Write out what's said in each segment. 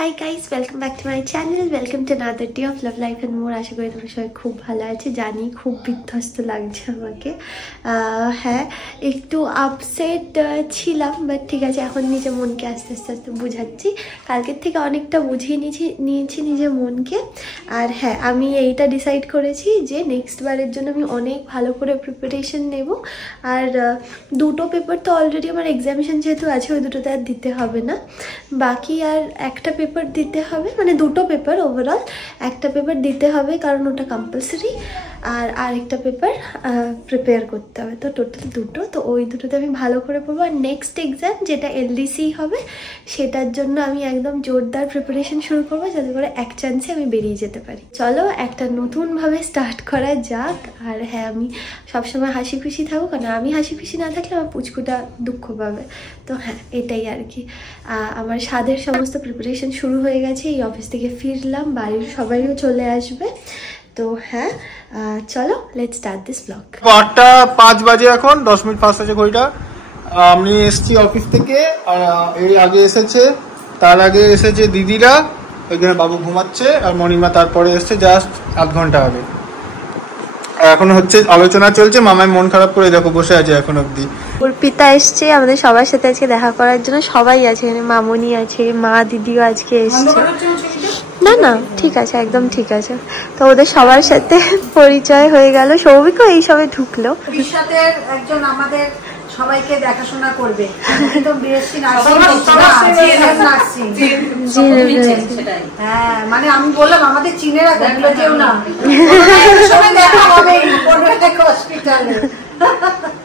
High guys, welcome back to my channel. Welcome to another day of love life and more. আশা করি তোমরা সবাই খুব ভালো আছে। জানি খুব বিধ্বস্ত লাগছে আমাকে। হ্যাঁ, একটু আপসেট ছিলাম, বাট ঠিক আছে, এখন নিজের মনকে আস্তে আস্তে আস্তে বুঝাচ্ছি। কালকের থেকে অনেকটা বুঝিয়ে নিয়েছি নিজের মনকে। আর হ্যাঁ, আমি এইটা ডিসাইড করেছি যে নেক্সট বারের জন্য আমি অনেক ভালো করে প্রিপারেশন নেব। আর দুটো পেপার তো অলরেডি আমার এক্সামিনেশন যেহেতু আছে, ওই দুটোতে আর দিতে হবে না। বাকি আর একটা পেপার দিতে হবে, মানে দুটো পেপার ওভারঅল। একটা পেপার দিতে হবে কারণ ওটা কম্পালসারি, আর আরেকটা পেপার প্রিপেয়ার করতে হবে। তো টোটাল দুটো, তো ওই দুটোতে আমি ভালো করে পড়বো। আর নেক্সট এক্সাম যেটা এলডিসি হবে, সেটার জন্য আমি একদম জোরদার প্রিপারেশন শুরু করবো, যাতে করে এক চান্সে আমি বেরিয়ে যেতে পারি। চলো একটা নতুনভাবে স্টার্ট করা যাক। আর হ্যাঁ, আমি সবসময় হাসি খুশি থাকবো, কারণ আমি হাসি খুশি না থাকলে আমার পুচকুটা দুঃখ পাবে। তো হ্যাঁ, এটাই আর কি। আমার স্বাদের সমস্ত প্রিপারেশন শুরু হয়ে গেছে। এই অফিস থেকে ফিরলাম, বাড়ির সবাইও চলে আসবে। তো হ্যাঁ, চলো লেটস স্টার্ট দিস ব্লগ। 8:05 বাজে, এখন 10 মিনিট পাস আছে ঘড়িটা। আমি এসছি অফিস থেকে, আর এই আগে এসেছে, তার আগে এসেছে দিদিরা, ওইখানে বাবু ঘুমাচ্ছে, আর মণিমা তারপরে এসছে জাস্ট আধ ঘন্টা আগে। এখন হচ্ছে আলোচনা চলছে, মামায় মন খারাপ করে দেখো বসে আছে এখন অব্দি। অর্পিতা এসছে আমাদের সবার সাথে আজকে দেখা করার জন্য। সবাই আছে এখানে, মামনি আছে, মা দিদিও আজকে এসছে। না না, ঠিক আছে, একদম ঠিক আছে। তো ওদের সবার সাথে পরিচয় হয়ে গেল। সৌভিকও এই সবে ঢুকলো। ভবিষ্যতের একজন আমাদের সবাইকে দেখাশোনা করবে। হ্যাঁ, মানে আমি বললাম আমাদের চীনের যেও না, দেখা হবে হসপিটালে।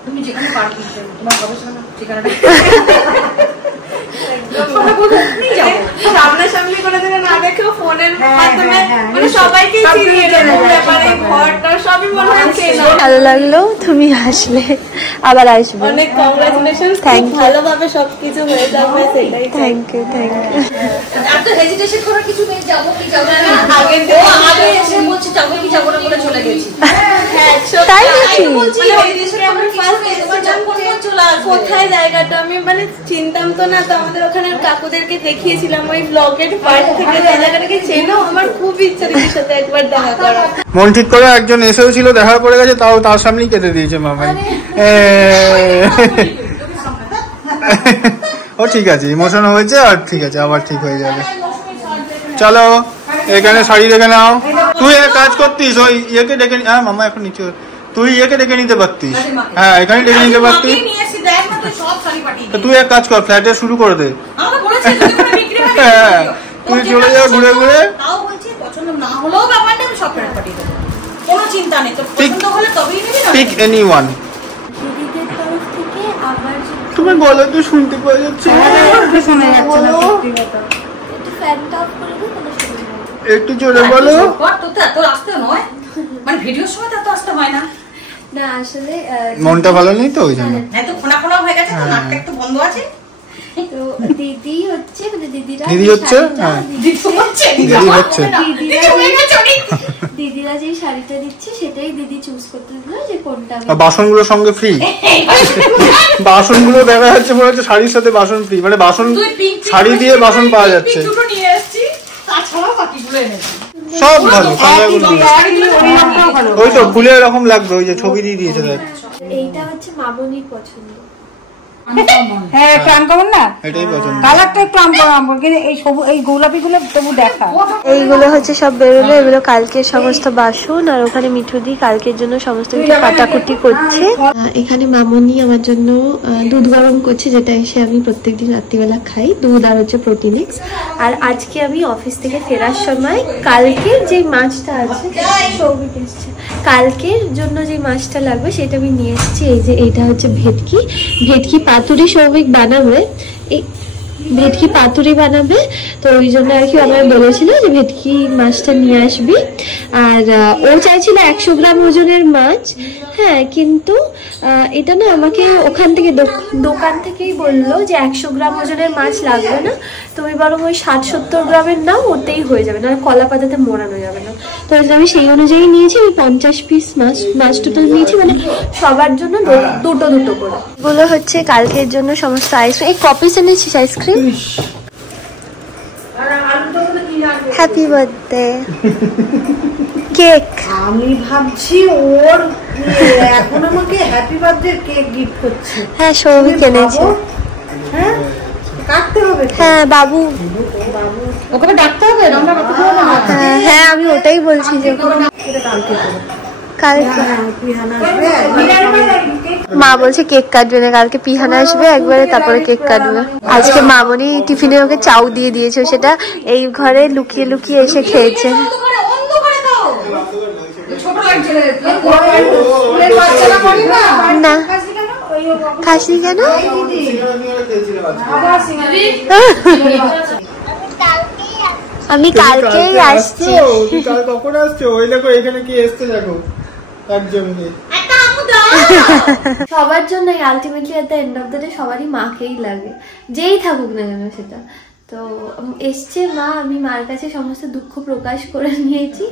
তুমি যেখানে পারবে তোমার গবেষণা ঠিকানাটা সামনাসামনি করে দিলে না দেখো, ফোনের মাধ্যমে মানে সবাইকে চিনিয়ে দেবো, ব্যাপারে ঘরটা সবই মনে হচ্ছে। ভালো লাগলো তুমি আসলে, আবার আসবে। অনেক কংগ্রাচুলেশন, থ্যাংক ইউ। ভালোভাবে সবকিছু হয়ে যাবে, সেটাই। Thank you, thank you. আর তো হেজিটেশন করার কিছু নেই, যাবো কি যাবো না। আগে আগে এসে বলছি যাবো কি যাবো না বলে চলে গেছি। হ্যাঁ, তাই নাকি? কোথায় জায়গাটা আমি মানে চিনতাম তো না, তো আমাদের ওখানে কাকুদেরকে দেখিয়েছিলাম ওই ব্লগের পার্ট থেকে। জায়গাটাকে চেনো? আমার খুব ইচ্ছা দিদির সাথে একবার দেখা করা। মন ঠিক করে একজন এসেও ছিল, দেখা করে গেছে, তাও তার সামনেই কেটে দিয়েছে মামাই। ও ঠিক আছে, ইমোশন হয়েছে, আর ঠিক আছে, আবার ঠিক হয়ে যাবে। চলো এখানে শাড়ি দেখে নাও। তুই এক কাজ করতিস, ওই ইয়েকে ডেকে, হ্যাঁ মামা এখন নিচে, তুই ইয়েকে ডেকে নিতে পারতিস। হ্যাঁ, এখানে ডেকে নিতে পারতিস। তুই এক কাজ কর, ফ্ল্যাটে শুরু করে দে। হ্যাঁ, তুই চলে যাও ঘুরে ঘুরে। Pick anyone. তুমি বলো তো, শুনতে পাওয়া যাচ্ছে? একটু জোরে বলো। না আসলে মনটা ভালো নেই তো, ওই জন্য তো দিদি হচ্ছে, মানে দিদিরা দিদি হচ্ছে, হ্যাঁ দিদি হচ্ছে। দিদিরা যে শাড়িটা দিচ্ছে সেটাই দিদি চুজ করতে দিল যে কোনটা। বাসনগুলোর সঙ্গে ফ্রি। বাসনগুলো দেখা যাচ্ছে মনে হচ্ছে শাড়ির সাথে বাসন ফ্রি, মানে বাসন শাড়ি দিয়ে বাসন পাওয়া যাচ্ছে। সব ভালো, ওই তো ফুলে এরকম লাগবে, ওই যে ছবি দিয়ে দিয়েছে দেখ। এইটা হচ্ছে মামনির পছন্দ। হ্যাঁ, একটু আনকমন না, এটাই পছন্দ। কালারটা একটু আনকমন, কিন্তু এই গোলাপি গুলো তবু দেখা। এইগুলো হচ্ছে সব বেরোলো, এগুলো কালকের সমস্ত বাসন। আর ওখানে মিঠুদি কালকের জন্য সমস্ত কিছু কাটাকুটি করছে। এখানে মামনি আমার জন্য দুধ গরম করছে, যেটা এসে আমি প্রত্যেকদিন রাত্রিবেলা খাই, দুধ আর হচ্ছে প্রোটিনেক্স। আর আজকে আমি অফিস থেকে ফেরার সময় কালকের যে মাছটা আছে, সৌভিক এসছে, কালকের জন্য যে মাছটা লাগবে সেটা আমি নিয়ে এসেছি। এই যে এইটা হচ্ছে ভেটকি পাতুরি সৌভিক বানাবে, এই ভেটকি পাতুরি বানাবে। তো ওই জন্য আর কি আমায় বলেছিল যে ভেটকি মাছটা নিয়ে আসবি। আর ও চাইছিল 100 গ্রাম ওজনের মাছ। হ্যাঁ, কিন্তু এটা না আমাকে ওখান থেকে দোকান থেকেই বললো যে 100 গ্রাম ওজনের মাছ লাগবে না, তুমি বরং ওই 60-70 গ্রামের নাও, ওতেই হয়ে যাবে, না কলা পাতাতে মোড়ানো যাবে না। তো আমি সেই অনুযায়ী নিয়েছি। আমি 50 পিস মাছ টোটাল নিয়েছি, মানে সবার জন্য দুটো করে। এগুলো হচ্ছে কালকের জন্য সমস্ত আইসক্রিম। এই কপিস এনেছিস আইসক্রিম? Happy birthday. কেক আমি ভাবছি ওর এখন আমাকে হ্যাপি বার্থডে কেক গিফট করছে। হ্যাঁ সৌভিক এনেছে। হ্যাঁ কাটতে হবে। হ্যাঁ বাবু ওকে ডাকতে হবে, রান্না করতে হবে না। হ্যাঁ আমি ওটাই বলছি যে কালকে মা বলছে কেক কাটবে না, কালকে পিহানা আসবে একবারে, তারপরে কেক কাটবে। আজকে মামনি টিফিনে ওকে চাউ দিয়ে দিয়েছে, সেটা এই ঘরে লুকিয়ে লুকিয়ে এসে খেয়েছে। না খাসি কেন? আমি কালকেই আসছি। কখন আসছো? ওই দেখো এখানে কি এসছে দেখো একজনকে। সবার জন্য ultimately at the end of the day সবারই মাকেই লাগে, যেই থাকুক না কেন সেটা। তো এসছে মা, আমি মার কাছে সমস্ত দুঃখ প্রকাশ করে নিয়েছি,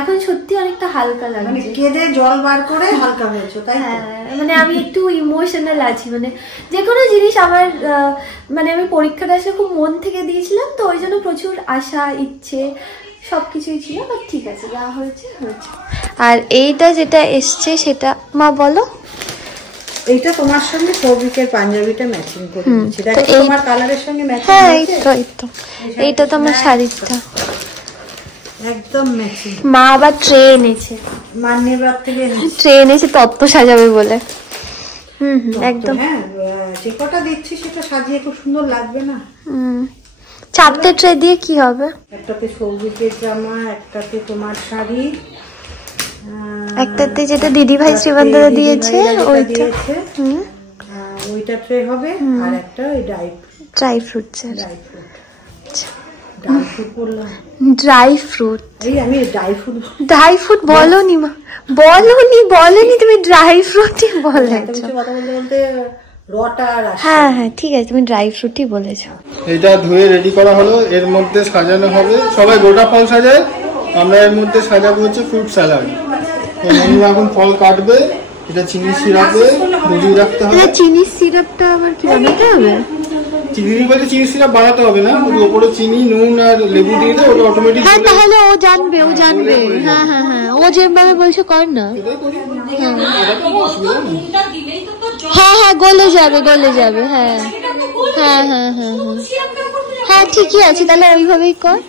এখন সত্যি অনেকটা হালকা লাগছে। কেঁদে জল বার করে হালকা হয়েছে, তাই? হ্যাঁ মানে আমি একটু ইমোশনাল আছি, মানে যে কোনো জিনিস আমার মানে আমি পরীক্ষাটা আসলে খুব মন থেকে দিয়েছিলাম, তো ওই জন্য প্রচুর আশা ইচ্ছে সবকিছুই ছিল। বাট ঠিক আছে, যা হয়েছে হয়েছে। আর এইটা যেটা এসছে সেটা মা বলো। এইটা তোমার সঙ্গে সৌভিকের পাঞ্জাবিটা ম্যাচিং করে দিয়েছি, দেখো তোমার কালারের সঙ্গে ম্যাচিং। হ্যাঁ এইটা তো আমার শাড়িটা একদম ম্যাচিং। মা আবার ট্রে এনেছে, মান্যেবার থেকে ট্রে এনেছে তত্ত্ব সাজাবে বলে। একদম। হ্যাঁ যে কটা দিচ্ছি সেটা সাজিয়ে খুব সুন্দর লাগবে না? চারটে ট্রে দিয়ে কি হবে? একটাতে সৌভিকের জামা, একটাতে তোমার শাড়ি, একটাতে যেটা দিদি ভাই শ্রীবন্ধরা দিয়েছে ওইটা, ওইটা ট্রে হবে, আর একটা ওই ড্রাই ফ্রুটস। ড্রাই ফ্রুট এই আমি ড্রাই ফ্রুট বলনি মা, বলনি তুমি ড্রাই ফ্রুটই বলেছো। কথা বলতে বলতে রটা। হ্যাঁ হ্যাঁ ঠিক আছে, তুমি ড্রাই ফ্রুটই বলেছো। এটা ধুয়ে রেডি করা হলো, এর মধ্যে সাজানো হবে। সবাই গোটা ফল সাজায়, আমরা এর মধ্যে সাজাবো হচ্ছে ফ্রুট স্যালাড। এখন ফল কাটবে, এটা চিনি সিরাপে ভিজিয়ে রাখতে হবে। চিনি সিরাপটা আবার কি বানাতে হবে? চিনি বলতে চিনি সিরাপ বানাতে হবে না, ওপরে চিনি নুন আর লেবু দিয়ে দেয়, ওটা অটোমেটিক। হ্যাঁ তাহলে ও জানবে। হ্যাঁ হ্যাঁ হ্যাঁ ও যেভাবে বলছে কর না। হ্যাঁ হ্যাঁ গলে যাবে। হ্যাঁ হ্যাঁ হ্যাঁ হ্যাঁ হ্যাঁ ঠিকই আছে, তাহলে ওইভাবেই কর।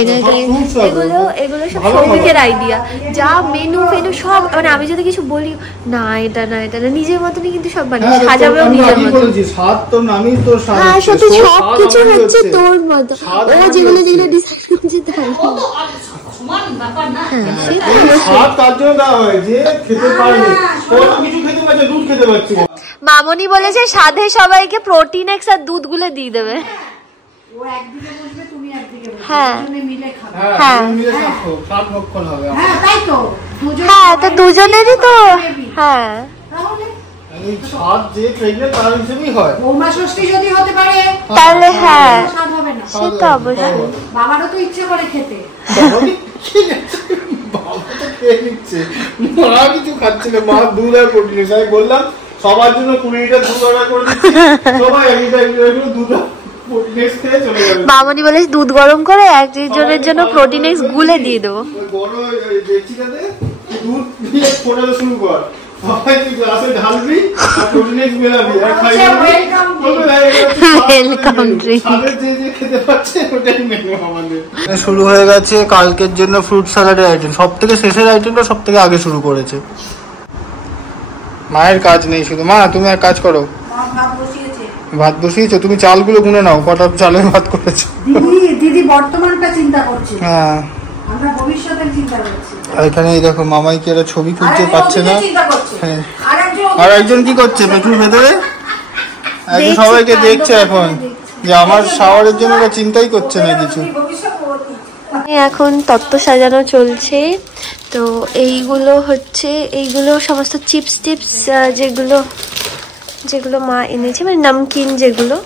এগুলো সব সৌভিকের আইডিয়া, যা মেনু ফেনু সব, মানে আমি যদি কিছু বলি না এটা না নিজের মতনই কিন্তু সব বানিয়ে সাজাবেও নিজের মতন। হ্যাঁ সত্যি সবকিছু হচ্ছে তোর মতো, ও যেগুলো ডিসাইড করছে তাই। মামনি বলেছে সাধে সবাইকে প্রোটিন এক্স আর দুধ গুলো দিয়ে দেবে। হ্যাঁ তো দুজনেরই তো। হ্যাঁ তাহলে হ্যাঁ সে তো অবশ্যই। বাবারও তো ইচ্ছে করে খেতে। মা কিছু খাচ্ছিল, মা দুধ আর প্রোটিন। আমি বললাম সবার জন্য 20 লিটার দুধ অর্ডার করে দিচ্ছি, সবাই দুধ মামনি বলে দুধ গরম করে একজনের জন্য প্রোটিন এক্স গুলে দিয়ে দেবো। শুরু হয়ে গেছে কালকের জন্য ফ্রুট স্যালাডের আইটেম। সব থেকে শেষের আইটেমটা সব থেকে আগে শুরু করেছে। মায়ের কাজ নেই শুধু। মা তুমি এক কাজ করো, ভাত বসিয়েছো, তুমি চালগুলো গুনে নাও, কটা চালের ভাত করেছো। দিদি বর্তমানটা চিন্তা করছে, হ্যাঁ আমরা ভবিষ্যতের চিন্তা করছি। এখানে দেখো মামাই কি একটা ছবি খুঁজতে পাচ্ছে না। হ্যাঁ আর একজন কি করছে পেটুর ভেতরে, সবাইকে দেখছে এখন যে আমার শাওয়ারের জন্য ওরা চিন্তাই করছে না কিছু। এখন তত্ত্ব সাজানো চলছে। তো এইগুলো সমস্ত চিপস টিপস যেগুলো মা এনেছে, মানে নামকিন যেগুলো।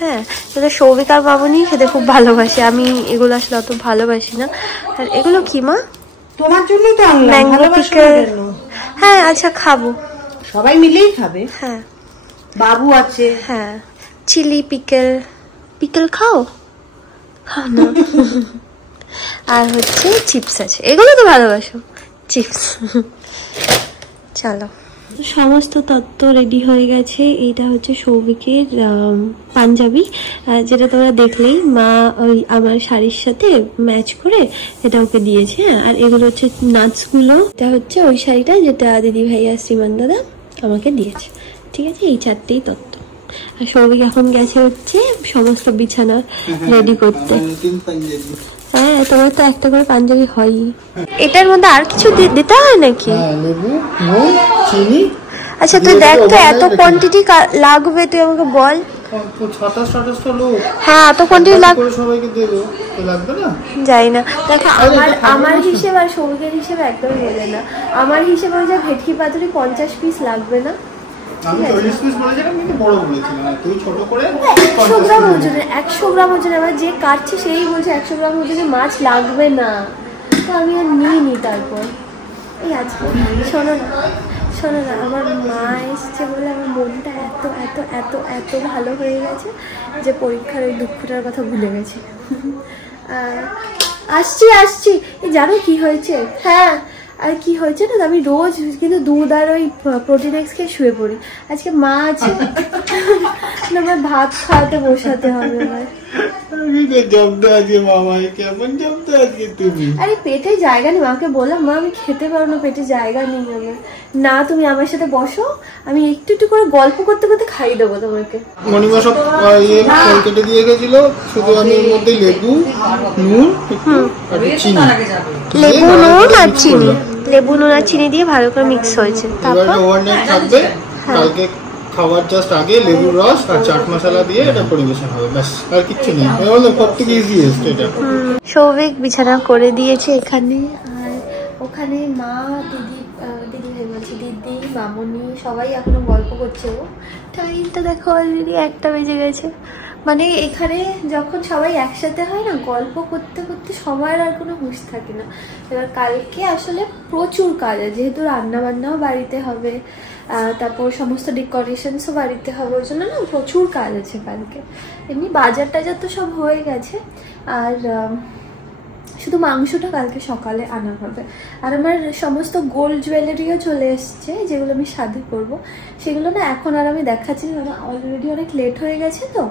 হ্যাঁ এগুলো সৌভিক আর মামনি খেতে খুব ভালোবাসে, আমি এগুলো আসলে অত ভালোবাসি না। আর এগুলো কি মা? তোমার জন্যই তো আনলাম। Mango pickle. হ্যাঁ আচ্ছা খাবো, সবাই মিলেই খাবে। হ্যাঁ বাবু আছে। হ্যাঁ চিলি পিকেল, পিকল খাও খাও না। আর হচ্ছে চিপস আছে, এগুলো তো ভালোবাসো চিপস। চলো, সমস্ত তত্ত্ব রেডি হয়ে গেছে। এইটা হচ্ছে সৌভিকের পাঞ্জাবি, যেটা তোমরা দেখলেই মা ওই আমার শাড়ির সাথে ম্যাচ করে এটা ওকে দিয়েছে। আর এগুলো হচ্ছে নাটসগুলো। এটা হচ্ছে ওই শাড়িটা যেটা দিদি ভাইয়া শ্রীমান দাদা আমাকে দিয়েছে। ঠিক আছে, এই 4টেই তত্ত্ব। আর সৌভিক এখন গেছে হচ্ছে সমস্ত বিছানা রেডি করতে। হ্যাঁ, তোমার তো একটা করে পাঞ্জাবি হয়ই। এটার মধ্যে আর কিছু দিতে হয় নাকি? লেবু, নুন, চিনি। আচ্ছা তুই দেখ তো এত কোয়ান্টিটি লাগবে, তুই আমাকে বল। 27-28টা লোক। হ্যাঁ, এত কোয়ান্টিটি লাগবে, সবাইকে দেবো, লাগবে না? যাই না। দেখো আমার হিসেব আর সৌভিকের হিসেব একদমই মেলে না। আমার হিসেব অনুযায়ী ভেটকি পাতুরি 50 পিস লাগবে না? আমি 40 পিস বলেছিলাম, কিন্তু বড় বলেছিলাম। তুই ছোট করে 100 গ্রাম ওজনে, 100 গ্রাম ওজনে। এবার যে কাটছে সেই বলছে 100 গ্রাম ওজনে মাছ লাগবে না, তো আমি আর নিইনি। তারপর এই আজকে শোনো না, আমার মা এসছে বলে আমার মনটা এত এত এত এত ভালো হয়ে গেছে যে পরীক্ষার ওই দুঃখটার কথা ভুলে গেছি। আসছি। জানো কি হয়েছে? হ্যাঁ, আর কি হয়েছে না, আমি রোজ কিন্তু দুধ আর ওই প্রোটিন এক্স খেয়ে শুয়ে পড়ি। আজকে মা আছে, আমার ভাত খাওয়াতে বসাতে হবে। আরে পেটে জায়গা নেই, মাকে বললাম মা আমি খেতে পারবো না, পেটে জায়গা নেই আমার। না, তুমি আমার সাথে বসো, আমি একটু একটু করে গল্প করতে করতে খাইয়ে দেবো তোমাকে। মণিমা সব ফল কেটে দিয়ে গেছিল, শুধু আমি এর মধ্যে লেবু, নুন আর চিনি, লেবু নুন আর চিনি দিয়ে ভালো করে মিক্স হয়েছে। তারপর ওভারনাইট থাকবে, কালকে খাওয়ার জাস্ট আগে লেবুর রস আর চাট মশলা দিয়ে এটা পরিবেশন হবে, ব্যাস। আর কিচ্ছু নেই, সবথেকে ইজিয়েস্ট এটা। সৌভিক বিছানা করে দিয়েছে এখানে, আর ওখানে মা, দিদি, মামনি সবাই এখনো গল্প করছে। টাইমটা দেখো অলরেডি 1টা বেজে গেছে। মানে এখানে যখন সবাই একসাথে হয় না, গল্প করতে করতে সময়ের আর কোনো হুঁশ থাকে না। এবার কালকে আসলে প্রচুর কাজ আছে, যেহেতু রান্না বান্নাও বাড়িতে হবে, তারপর সমস্ত ডেকোরেশনসও বাড়িতে হবে, ওর জন্য না প্রচুর কাজ আছে কালকে। এমনি বাজার টাজার তো সব হয়ে গেছে, আর শুধু মাংসটা কালকে সকালে আনা হবে। আর আমার সমস্ত গোল্ড জুয়েলারিও চলে এসছে, যেগুলো আমি শাদি করবো। সেগুলো না এখন আর আমি দেখাচ্ছি না, অলরেডি অনেক লেট হয়ে গেছে। তো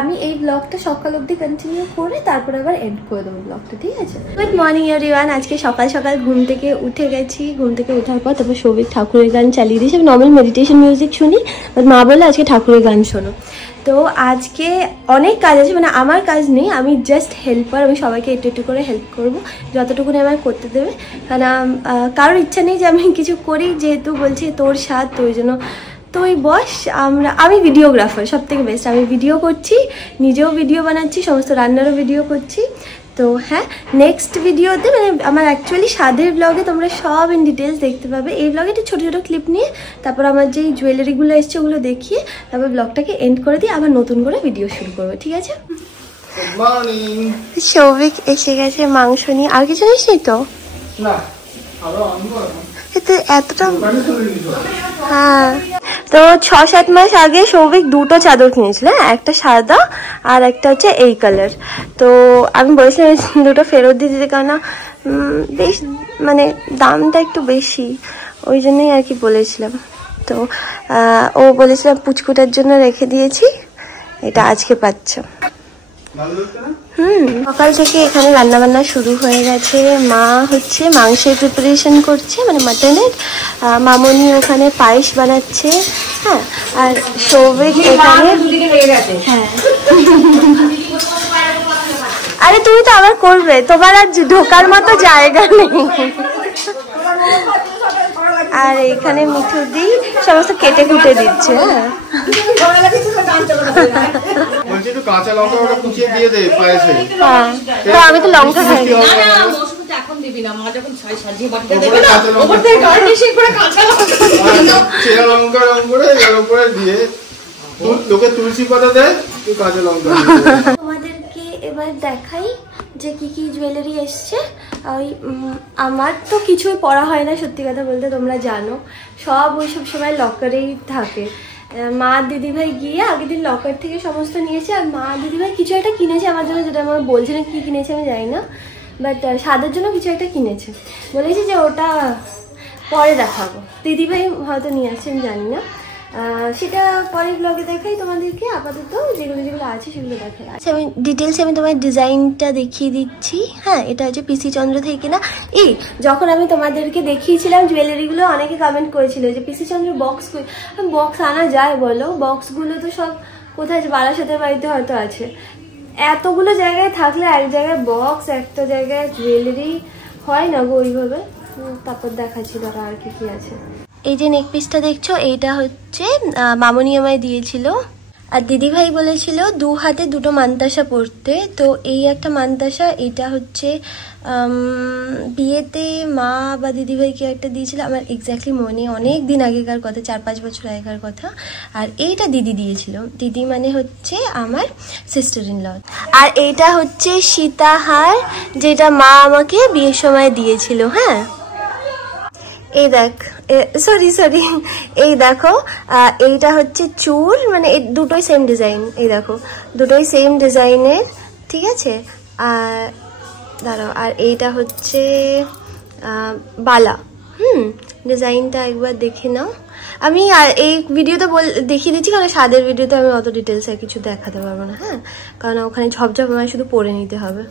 আমি এই ব্লগটা সকাল অবধি কন্টিনিউ করে তারপরে আবার এন্ড করে দেবো ব্লগটা, ঠিক আছে? Good morning everyone. আজকে সকাল সকাল ঘুম থেকে উঠে গেছি। ঘুম থেকে ওঠার পর তারপর সৌভিক ঠাকুরের গান চালিয়ে দিয়েছি। আমি নর্মাল মেডিটেশন মিউজিক শুনি, বাট মা বলে আজকে ঠাকুরের গান শোনো। তো আজকে অনেক কাজ আছে, মানে আমার কাজ নেই, আমি জাস্ট হেল্পার। আমি সবাইকে একটু একটু করে হেল্প করবো, যতটুকুনি আমার করতে দেবে। কারণ কারোর ইচ্ছা নেই যে আমি কিছু করি, যেহেতু বলছি তোর স্বাদ, তো ওই জন্য তুই বস। আমি ভিডিওগ্রাফার, সব থেকে বেস্ট। আমি ভিডিও করছি, নিজেও ভিডিও বানাচ্ছি, সমস্ত রান্নারও ভিডিও করছি। তো হ্যাঁ, নেক্সট ভিডিওতে মানে আমার অ্যাকচুয়ালি স্বাদের ব্লগে তোমরা সব ইন ডিটেলস দেখতে পাবে। এই ব্লগে একটু ছোটো ছোটো ক্লিপ নিয়ে তারপর আমার যেই জুয়েলারিগুলো এসছে ওগুলো দেখিয়ে তারপর ব্লগটাকে এন্ড করে দিয়ে আবার নতুন করে ভিডিও শুরু করবো, ঠিক আছে? সৌভিক এসে গেছে মাংস নিয়ে। আর কিছু নিস নি তো? এতটা? হ্যাঁ, তো 6-7 মাস আগে সৌভিক 2টো চাদর কিনেছিল, হ্যাঁ, একটা সাদা আর একটা হচ্ছে এই কালার। তো আমি বলেছিলাম 2টো ফেরত দিয়ে দিতে, কারণ বেশ মানে দামটা একটু বেশি, ওই জন্যই আর কি বলেছিলাম। তো ও বলেছিলাম পুচকুটার জন্য রেখে দিয়েছি, এটা আজকে পাচ্ছ। সকাল থেকে এখানে রান্না বান্না শুরু হয়ে গেছে। মা হচ্ছে মাংসের প্রিপারেশন করছে, মানে মাটনের। মামনি ওখানে পায়েস বানাচ্ছে, হ্যাঁ। আর সৌভিক এখানে, হ্যাঁ। আরে তুমি তো আবার করবে, তোমার আর ঢোকার মতো জায়গা নেই। আর এখানে মিঠু দি সমস্ত কেটে কুটে দিচ্ছে, হ্যাঁ। আমি তো লঙ্কা খাই। তোমাদেরকে এবার দেখাই যে কি কি জুয়েলারি এসছে। ওই আমার তো কিছুই পরা হয় না, সত্যি কথা বলতে, তোমরা জানো। সব ওই সব সময় লকারেই থাকে। মা দিদিভাই গিয়ে আগের দিন লকার থেকে সমস্ত নিয়েছে, আর মা দিদিভাই কিছু একটা কিনেছে আমার জন্য, যেটা আমার বলছে না কী কিনেছে আমি জানি না, বাট স্বাদের জন্য কিছু একটা কিনেছে, বলেছি যে ওটা পরে দেখাবো। দিদিভাই হয়তো নিয়ে আসছে আমি জানি না, সেটা পরের ব্লগে দেখাই তোমাদেরকে। আপাতত যেগুলো যেগুলো আছে সেগুলো দেখাই। আচ্ছা আমি ডিটেলসে আমি তোমার ডিজাইনটা দেখিয়ে দিচ্ছি। হ্যাঁ, এটা হচ্ছে পিসি চন্দ্র থেকে না। এই যখন আমি তোমাদেরকে দেখিয়েছিলাম জুয়েলারিগুলো, অনেকে কমেন্ট করেছিল যে পিসি চন্দ্র বক্স আনা যায় বলো? বক্সগুলো তো সব কোথায় আছে, বারাসাতের বাড়িতে হয়তো আছে। এতগুলো জায়গায় থাকলে এক জায়গায় বক্স, একটা জায়গায় জুয়েলারি হয় না গো ওইভাবে। তারপর দেখাচ্ছি তারা আর কি কি আছে। এই যে নেক পিসটা দেখছো, এইটা হচ্ছে মামনি আমায় দিয়েছিল, আর দিদিভাই বলেছিল 2 হাতে 2টো মান্তাসা পরতে। তো এই একটা মান্তাসা, এটা হচ্ছে বিয়েতে মা বা দিদিভাইকে একটা দিয়েছিল, আমার এক্স্যাক্টলি মনে, অনেক দিন আগেকার কথা, 4-5 বছর আগেকার কথা। আর এইটা দিদি দিয়েছিল, দিদি মানে হচ্ছে আমার সিস্টার ইন ল। আর এইটা হচ্ছে সীতাহার, যেটা মা আমাকে বিয়ের সময় দিয়েছিল। হ্যাঁ, এই দেখ, সরি এই দেখো, এইটা হচ্ছে চুর, মানে দুটোই সেম ডিজাইন। এই দেখো দুটোই সেম ডিজাইনের, ঠিক আছে। আর দাঁড়াও, আর এইটা হচ্ছে বালা। ডিজাইনটা একবার দেখে নাও। আমি এই ভিডিওতে দেখিয়ে দিচ্ছি, কারণ স্বাদের ভিডিওতে আমি অত ডিটেলসে কিছু দেখাতে পারবো না। হ্যাঁ, কারণ ওখানে ঝপঝপ আমায় শুধু পরে নিতে হবে।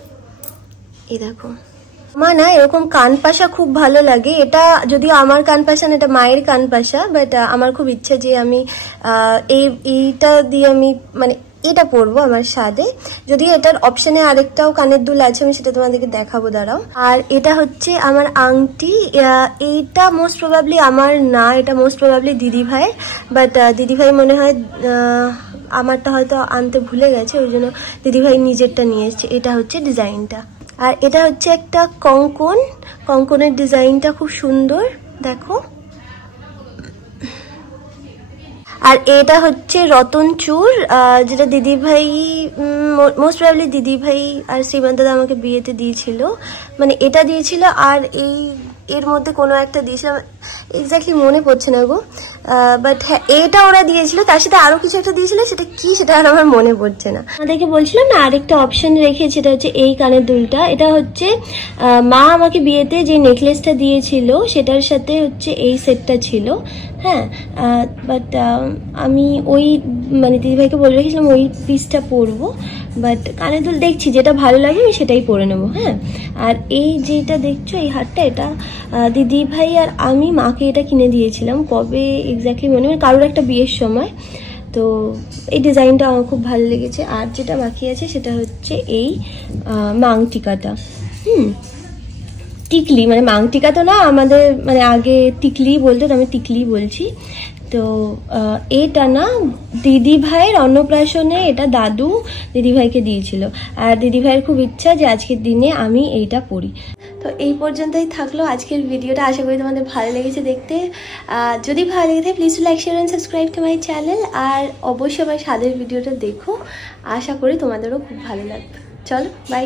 এই দেখো, মা না এরকম কান পাশা খুব ভালো লাগে। এটা যদিও আমার কান পাশা না, এটা মায়ের কান পাশা, বাট আমার খুব ইচ্ছা যে আমি এইটা দিয়ে আমি মানে এটা পরবো আমার স্বাদে। যদিও এটার অপশনে আরেকটাও কানের দুল আছে, আমি সেটা তোমাদেরকে দেখাবো, দাঁড়াও। আর এটা হচ্ছে আমার আংটি, এইটা মোস্ট প্রবাবলি আমার না, এটা মোস্ট প্রবাবলি দিদিভাই, বাট দিদিভাই মনে হয় আমারটা হয়তো আনতে ভুলে গেছে, ওই জন্য দিদিভাই নিজেরটা নিয়ে এসছে। এটা হচ্ছে ডিজাইনটা। আর এটা হচ্ছে একটা কঙ্কনের ডিজাইনটা খুব সুন্দর, দেখো। আর এটা হচ্ছে রতন চূড়, যেটা দিদিভাই মোস্ট প্রবাবলি দিদিভাই আর শ্রীমান দাদা আমাকে বিয়েতে দিয়েছিল, মানে এটা দিয়েছিল। আর এর মধ্যে কোনো একটা দিয়েছিলাম, এক্স্যাক্টলি মনে পড়ছে না গো, বাট হ্যাঁ এটা ওরা দিয়েছিল, তার সাথে আরো কিছু একটা দিয়েছিল, সেটা কি সেটা আর আমার মনে পড়ছে না। আমাদেরকে বলছিলাম না আরেকটা অপশন রেখেছি, এটা হচ্ছে এই কানের দুলটা। এটা হচ্ছে মা আমাকে বিয়েতে যে নেকলেসটা দিয়েছিল সেটার সাথে হচ্ছে এই সেটটা ছিল। হ্যাঁ, বাট আমি ওই মানে দিদিভাইকে বলে রেখেছিলাম ওই পিসটা পরবো, বাট কানের দুল দেখছি যেটা ভালো লাগে আমি সেটাই পরে নেবো। হ্যাঁ, আর এই যেটা দেখছো এই হারটা, এটা দিদিভাই আর আমি মাকে এটা কিনে দিয়েছিলাম, কবে এক্স্যাক্টলি মনে হয়, কারোর একটা বিয়ের সময়। তো এই ডিজাইনটা আমার খুব ভালো লেগেছে। আর যেটা বাকি আছে সেটা হচ্ছে এই মাংটিকাটা। টিকলি, মানে মাংটিকা তো না, আমাদের মানে আগে টিকলি বলতো, তো আমি টিকলি বলছি। তো এটা না দিদিভাইয়ের অন্নপ্রাশনে এটা দাদু দিদিভাইকে দিয়েছিল, আর দিদিভাইয়ের খুব ইচ্ছা যে আজকের দিনে আমি এইটা পরি। তো এই পর্যন্তই থাকলো আজকের ভিডিওটা, আশা করি তোমাদের ভালো লেগেছে দেখতে। যদি ভালো লেগে থাকে please like share and subscribe to my channel, আর অবশ্যই আমার স্বাদের ভিডিওটা দেখো, আশা করি তোমাদেরও খুব ভালো লাগবে। চলো বাই।